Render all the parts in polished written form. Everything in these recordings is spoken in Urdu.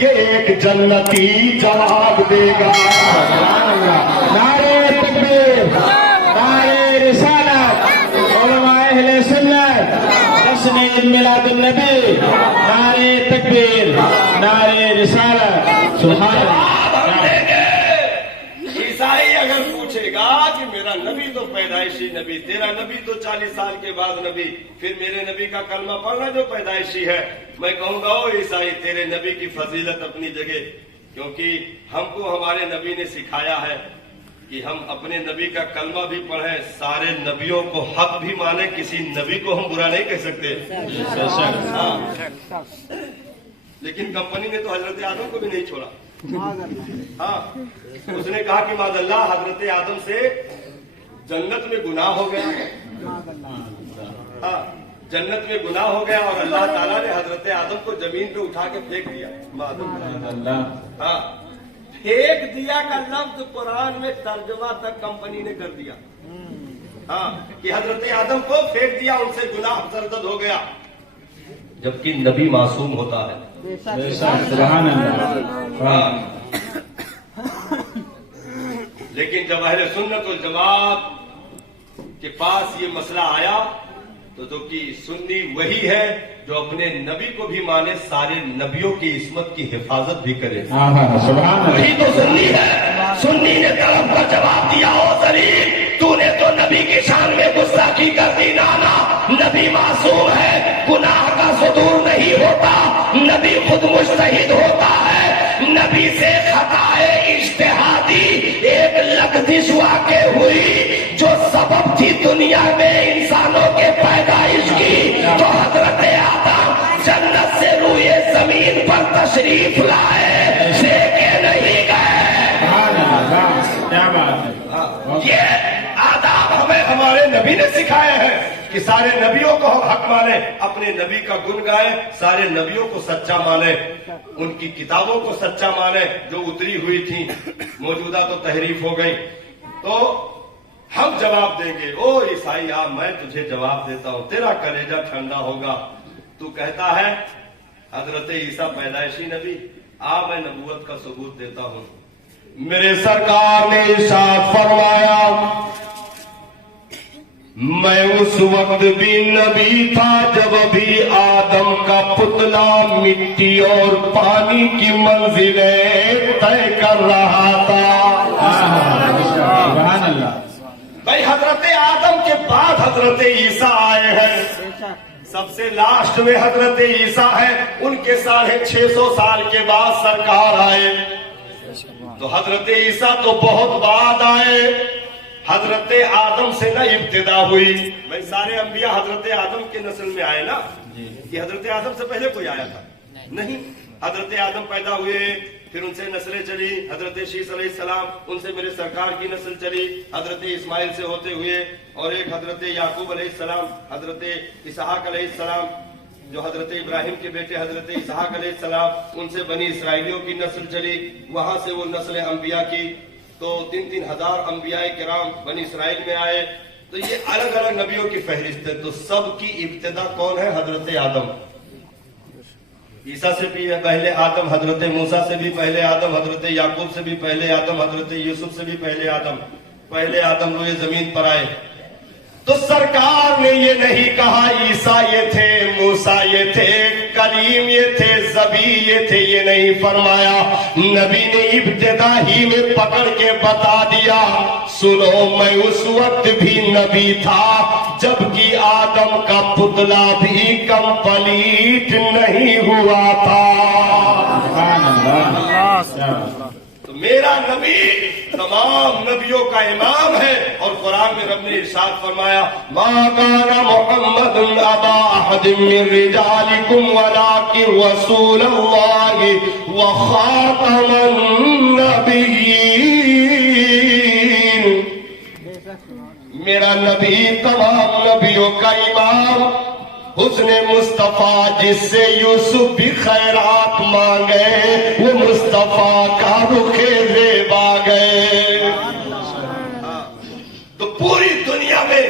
یہ ایک جنتی جواب دے گا۔ نعرہ تکبیر، نعرہ رسالت، علماء اہل سنت، جشن عید میلاد النبی، نعرہ تکبیر، نعرہ رسالت، سبحان اللہ۔ عیسائی اگر پوچھے گا کہ میرا نبی تو پیدائشی نبی، تیرا نبی تو 40 سال کے بعد نبی، پھر میرے نبی کا کلمہ پڑھنا جو پیدائشی ہے، میں کہوں گا او عیسائی تیرے نبی کی فضیلت اپنی جگہ، کیونکہ ہم کو ہمارے نبی نے سکھایا ہے کہ ہم اپنے نبی کا کلمہ بھی پڑھیں، سارے نبیوں کو حق بھی مانیں، کسی نبی کو ہم برا نہیں کہہ سکتے۔ ہاں، لیکن کمپنی نے تو حضرت آدم کو بھی نہیں چھوڑا۔ ہاں، اس نے کہا کہ معاذ اللہ حضرت آدم سے جنت میں گناہ ہو گیا۔ ہاں، جنت میں گناہ ہو گیا اور اللہ تعالیٰ نے حضرت آدم کو زمین پہ اٹھا کے پھینک دیا۔ معاذ اللہ، ہاں، پھینک دیا کا لفظ قرآن میں ترجمہ تک کمپنی نے کر دیا۔ ہاں، کہ حضرت آدم کو پھینک دیا، ان سے گناہ سرزد ہو گیا، جبکہ نبی معصوم ہوتا ہے۔ سبحان اللہ۔ ہاں، لیکن جب اہل سنت والجماعت کے پاس یہ مسئلہ آیا تو جو کہ سنی وہی ہے جو اپنے نبی کو بھی مانے، سارے نبیوں کی عصمت کی حفاظت بھی کرے۔ سبحان وہی تو سنی ہے۔ سنی نے طلب کا جواب دیا، او ذلیل تو نے تو نبی کی شان میں گستاخی کر دی۔ نانا، نبی معصوم ہے، گناہ کا صدور نہیں ہوتا، نبی خود مجتہد ہوتا ہے، نبی سے خطائے اجتہادی ایک لغزش واقع ہوئی جو سبب تھی دنیا میں انسانوں کے پیدائش کی، تو حضرت آدم جنت سے روئے زمین پر تشریف لائے، لے کے نہیں گئے۔ کیا بات ہے۔ یہ آداب ہمیں ہمارے نبی نے سکھائے ہیں کہ سارے نبیوں کو ہم حق مانیں، اپنے نبی کا گن گائیں، سارے نبیوں کو سچا مانیں، ان کی کتابوں کو سچا مانیں جو اتری ہوئی تھی، موجودہ تو تحریف ہو گئی۔ تو ہم جواب دیں گے، او عیسائی آ میں تجھے جواب دیتا ہوں، تیرا کلیجہ ٹھنڈا ہوگا۔ تو کہتا ہے حضرت عیسیٰ پیدائشی نبی، آ میں نبوت کا ثبوت دیتا ہوں۔ میرے سرکار نے ارشاد فرمایا، میں اس وقت بھی نبی تھا جب ابھی آدم کا پتلا مٹی اور پانی کی منزلیں طے کر رہا تھا۔ سبحان اللہ۔ بھائی حضرت آدم کے بعد حضرت عیسیٰ آئے ہیں، سب سے لاسٹ میں حضرت عیسیٰ ہے، ان کے 650 سال کے بعد سرکار آئے۔ تو حضرت عیسیٰ تو بہت بعد آئے، حضرت آدم سے نہ ابتدا ہوئی۔ بھائی سارے انبیاء حضرت آدم کے نسل میں آئے نا، کہ حضرت آدم سے پہلے کوئی آیا تھا؟ نہیں، حضرت آدم پیدا ہوئے، پھر ان سے نسلیں چلی، حضرت شیس علیہ السلام، ان سے میرے سرکار کی نسل چلی، حضرت اسماعیل سے ہوتے ہوئے، اور ایک حضرت یعقوب علیہ السلام، حضرت اسحاق علیہ السلام جو حضرت ابراہیم کے بیٹے حضرت اسحاق علیہ السلام، ان سے بنی اسرائیلیوں کی نسل چلی، وہاں سے وہ نسل انبیاء کی، تو 3 ہزار انبیاء کرام بنی اسرائیل میں آئے۔ تو یہ الگ الگ نبیوں کی فہرست ہے، تو سب کی ابتدا کون ہے؟ حضرت آدم۔ عیسیٰ سے بھی پہلے آدم، حضرت موسیٰ سے بھی پہلے آدم، حضرت یعقوب سے بھی پہلے آدم، حضرت یوسف سے بھی پہلے آدم، پہلے آدم روئے زمین پر آئے۔ تو سرکار نے یہ نہیں کہا عیسیٰ یہ تھے، موسیٰ یہ تھے، کلیم یہ تھے، زبی یہ تھے، یہ نہیں فرمایا۔ نبی نے ابتدا ہی میں پکڑ کے بتا دیا، سنو میں اس وقت بھی نبی تھا جبکہ آدم کا پتلا بھی کمپلیٹ نہیں ہوا تھا۔ تو میرا نبی تمام نبیوں کا امام ہے، اور قرآن میں رب نے ارشاد فرمایا، ما کان محمد ابا احد من رجالکم ولکن رسول اللہ وخاتم النبیین۔ میرا نبی تمام نبیوں کا امام، حسن مصطفیٰ جس سے یوسف بھی خیرات مانگے، وہ مصطفیٰ کا رخ زیبا گئے۔ تو پوری دنیا میں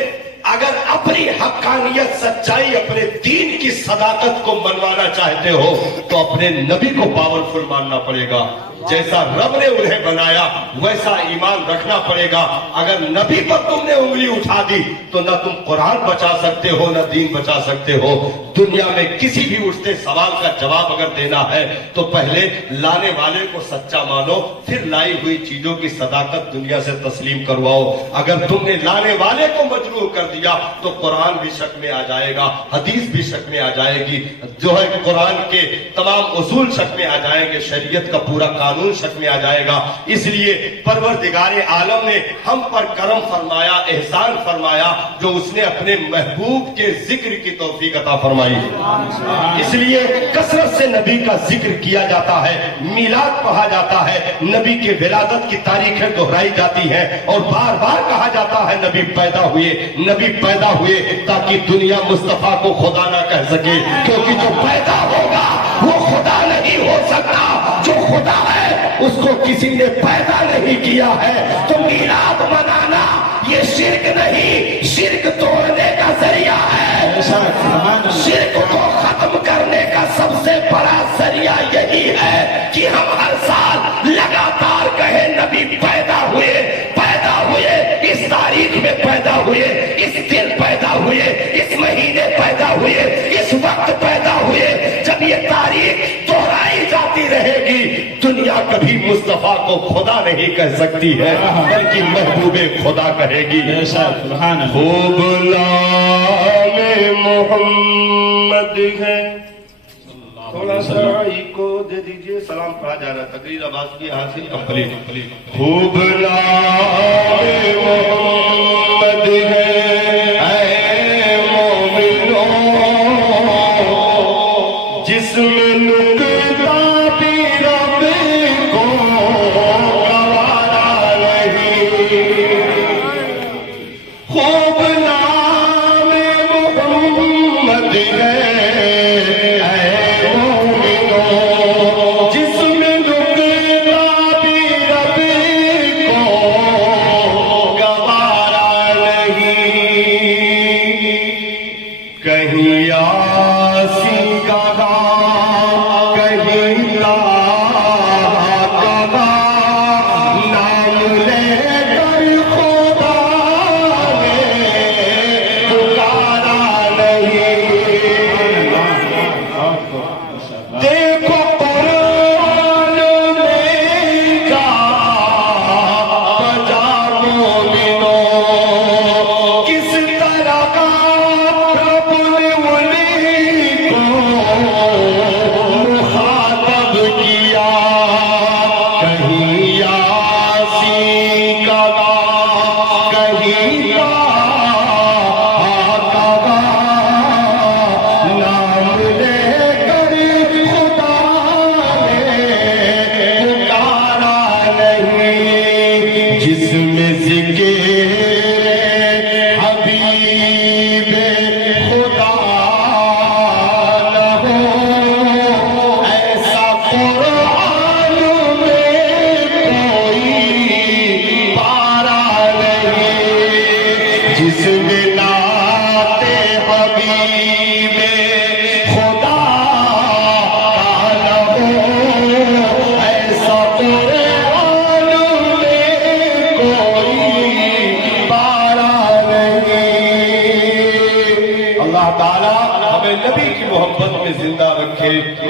اگر اب اپنی حقانیت سچائی اپنے دین کی صداقت کو منوانا چاہتے ہو تو اپنے نبی کو پاورفل ماننا پڑے گا. جیسا رب نے انہیں بنایا ویسا ایمان رکھنا پڑے گا. اگر نبی پر تم نے انگلی اٹھا دی تو نہ تم قرآن بچا سکتے ہو نہ دین بچا سکتے ہو. دنیا میں کسی بھی اٹھتے سوال کا جواب اگر دینا ہے تو پہلے لانے والے کو سچا مانو, پھر لائی ہوئی چیزوں کی صداقت دنیا سے تسلیم کرواؤ. اگر تم نے لانے والے کو مجروح کر دیا تو قرآن بھی شک میں آ جائے گا, حدیث بھی شک میں آ جائے گی, جو ہے قرآن کے تمام اصول شک میں آ جائیں گے, شریعت کا پورا قانون شک میں آ جائے گا. اس لیے پروردگار عالم نے ہم پر کرم فرمایا, احسان فرمایا, جو اس نے اپنے محبوب کے ذکر کی توفیق عطا فرمائی. اس لیے کثرت سے نبی کا ذکر کیا جاتا ہے, میلاد پڑھا جاتا ہے, نبی کے ولادت کی تاریخیں دہرائی جاتی ہیں اور بار بار کہا جاتا ہے نبی پیدا ہوئے, نبی پیدا ہوئے, تاکہ دنیا مصطفیٰ کو خدا نہ کہہ سکے, کیونکہ جو پیدا ہوگا وہ خدا نہیں ہو سکتا. جو خدا ہے اس کو کسی نے پیدا نہیں کیا ہے. تو میلاد منانا یہ شرک نہیں, شرک توڑنے کا ذریعہ ہے. شرک کو ختم کرنے کا سب سے بڑا ذریعہ یہی ہے کہ ہم ہر سال لگاتار کہیں نبی پیدا ہوئے, پیدا ہوئے, اس تاریخ میں پیدا ہوئے, اس دن پیدا ہوئے, اس مہینے پیدا ہوئے, اس وقت پیدا ہوئے. جب یہ تاریخ دہرائی جاتی رہے گی دنیا کبھی مصطفیٰ کو خدا نہیں کہہ سکتی ہے بلکہ محبوب خدا کہے گی. خوب نام محمد ہے. تھوڑا سا کو دے دیجئے, سلام پڑھا جا رہا ہے, تقریر آواز کی حاصل کمپلیٹ. خوب نام محمد ہے اے مومنو, جس میں نکتا بھی رب کو گوارا نہیں. خوب نام محمد ہے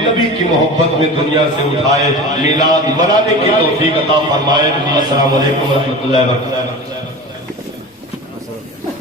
نبی کی محبت میں دنیا سے اٹھائے, میلاد منانے کی توفیق عطا فرمائے. السلام علیکم ورحمۃ اللہ وبرکاتہ.